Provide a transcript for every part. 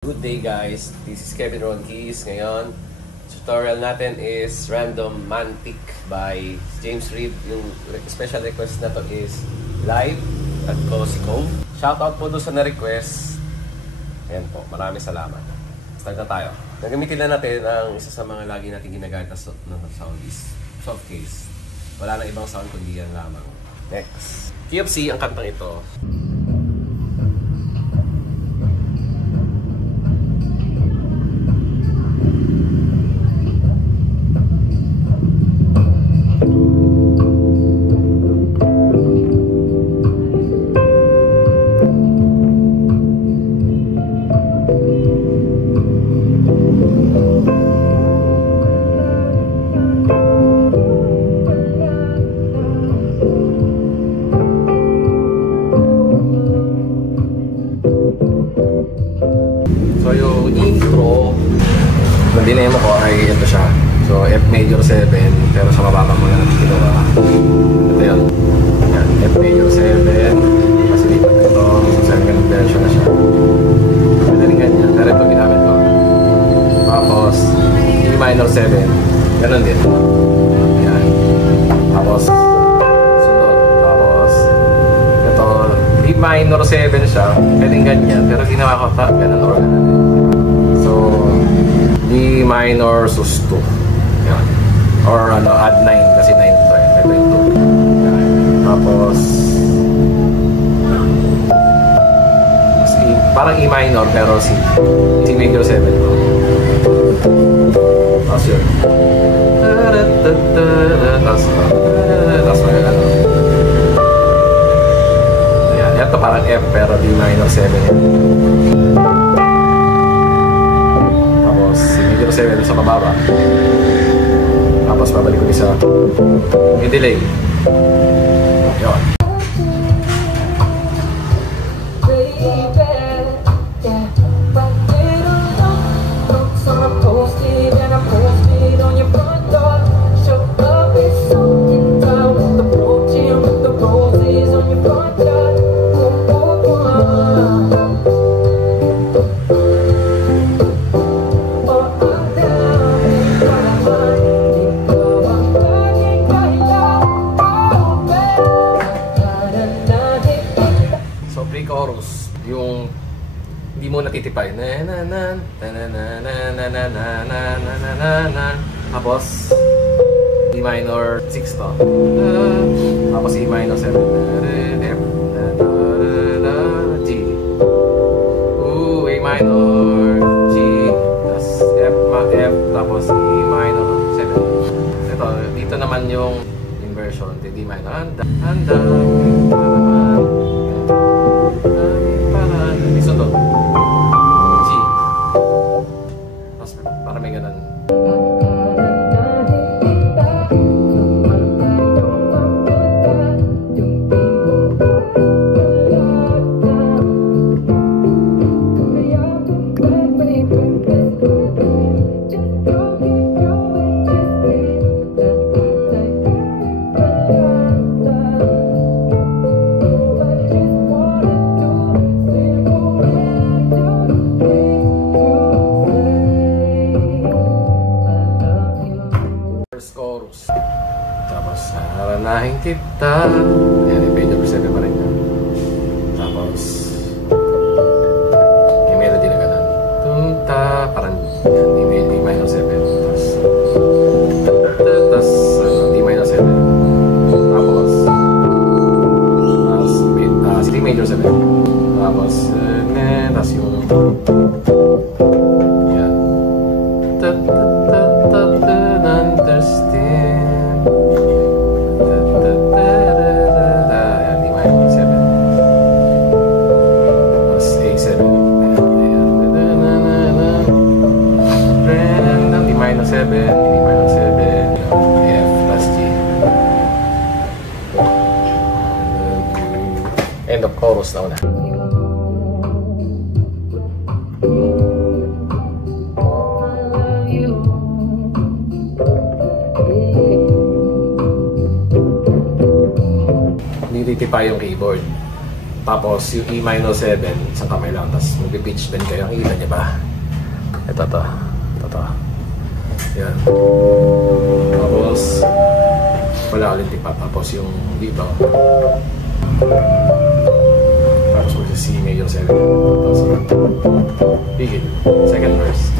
Good day guys, this is Kevin Ron Keys. Ngayon, tutorial natin is Random Mantic by James Reed. Yung special request na to is live at Cozy Cove. Shoutout po doon sa na-request. Ayan po, maraming salamat. Start na tayo. Nagamitin na natin ang isa sa mga lagi natin ginagamit na sound is soft case. Wala nang ibang sound kundi yan lamang. Next, TFC ang kantang ito. So yung intro na dinemo ko ay ito siya. So F major 7 pero sa mababa mo na natin ginawa. Ito yun. Yan, F major 7. Kasi lipat na ito. So 7 version na siya. Madaling ganyan. Pero ito ginamit ko. Tapos E minor 7. Ganon din. Yan. Tapos sunod. Tapos ito E minor 7 siya. Pwedeng ganyan. Pero ginawa ko ganun or ganun. So D minor sus 2. Yan. Or ano, add 9 kasi 9 to. Ito yung 2. Yan. Tapos parang E minor pero C major 7. Tapos yun. Tapos ano. Yan. Ito parang F pero D minor 7 yan. 7 sa mababa. Tapos babalik ko isa. May delay. Yun. Chorus, yung hindi mo natitipay tapos E minor 6 to, tapos E minor 7, F, G, A minor, G, tapos F, tapos E minor 7. Ito, dito naman yung inversion, D minor, isunod G, tapos para may ganun. Chorus. Tapos naranahin kita. Yan, yung page 7 pa rin yan. Tapos yung melody na ganun. Tunta, parang yan, D minor 7. Tapos D minor 7. Tapos C major 7. Tapos tapos yung yan. Understand. D minor 7. Tapos A7. D minor 7. D minor 7. F plus G. End of chorus na una. Nilitipay yung keyboard. Tapos yung E minor 7, isang kamay lang. Tapos mag-pitch bend kayo. Kita niyo ba? Ito to. Yan. Tapos wala ulit tipa. Tapos yung dito. Tapos mag-C major 7. Tapos pigil. Second verse.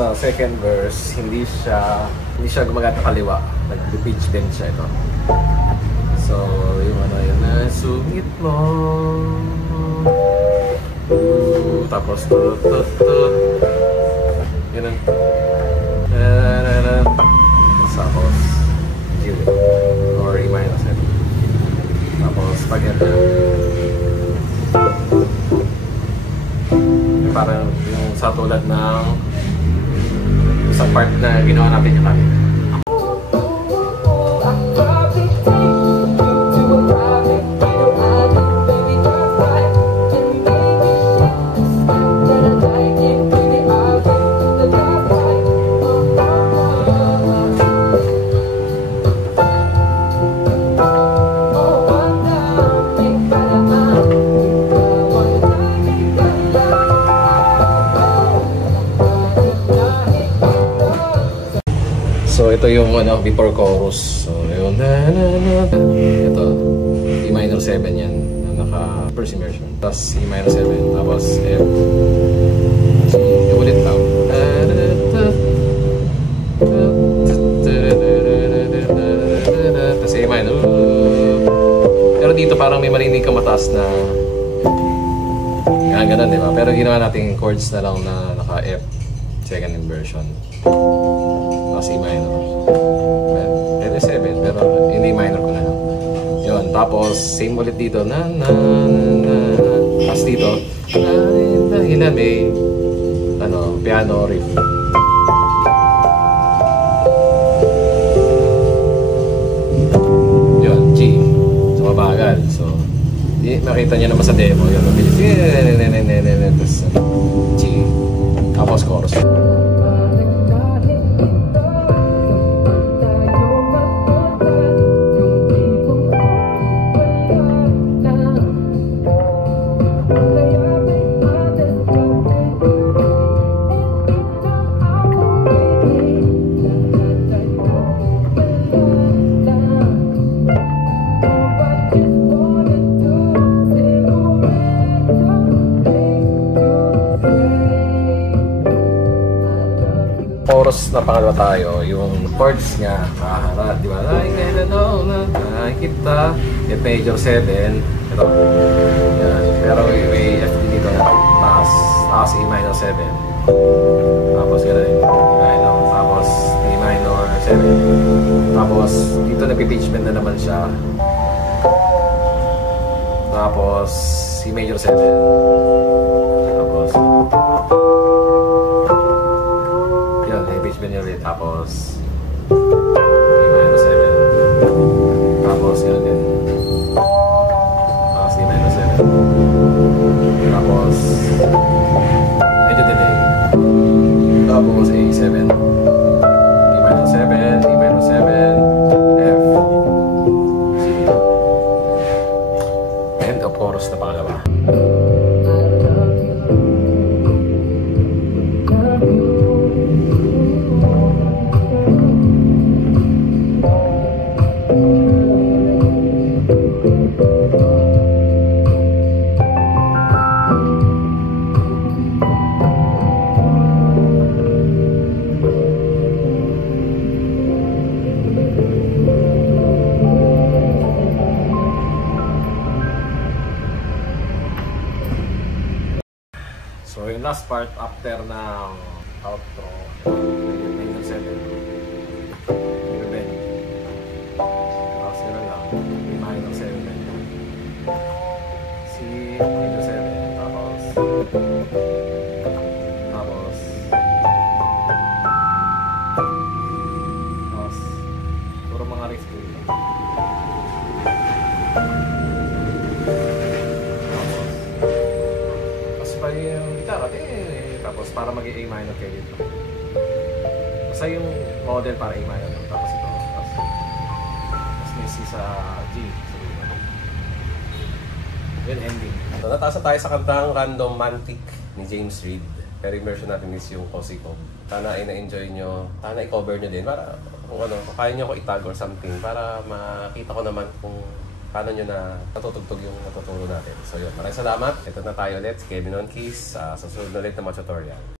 Sa second verse, hindi siya gumagamit ng kaliwa. Nag-pitch bend siya ito. So, yung ano yun na sungit mo. Tapos yun ang tapos G or E minor 7. Tapos pag ito parang yung sa tulad ng sa part na ginawa natin yung kanina. So ito yung ano before chorus. So yun ito E minor 7 yan na naka first immersion. Tapos E minor 7 tapos F G ulit lang. Tapos E minor. Pero dito parang may marinig ka mataas na ganun, di ba? Pero ginawa natin chords na lang na naka F second inversion. E minor. Well, 7 pero hindi minor ko na lang. Yun, tapos same ulit dito na. Tapos dito na may ano, piano riff. Yun, G. So mabagal. So makita niyo naman sa demo yun. Mabilis. Tapos G. Tapos chorus. Chorus na pangalawa tayo, yung chords niya, di ba? Nakikita, F major 7, ito. Yan. Pero may F dito na taas E minor 7. Tapos gano'n tapos E minor 7. Tapos dito nagpi-pitch bend na naman siya. Tapos E major 7. Tapos ulit, tapos E minor 7, tapos yun din, tapos E minor 7, tapos medyo delay, tapos A7, E minor 7, E minor 7, F, C, end of chorus na pangalawa. So yung last part after ng outro, major 7, major bend, tapos gano'n lang, E minor 7, C major 7, tapos Tapos para mag-A minor kayo dito. Basta yung model para A minor lang. Tapos ito. Tapos may C sa G. So, yun, ending. So, nataas na tayo sa kantang Random Mantic ni James Reid. Pero yung version natin is yung Cosico. Sana ay na-enjoy nyo. Sana i-cover nyo din. Para kung ano, kaya nyo ko itag or something. Para makita ko naman kung paano nyo na natutugtog yung natuturo natin. So yun, maraming salamat. Ito na tayo ulit. Kevin on Keys. Sa susunod na ulit na mga tutorial.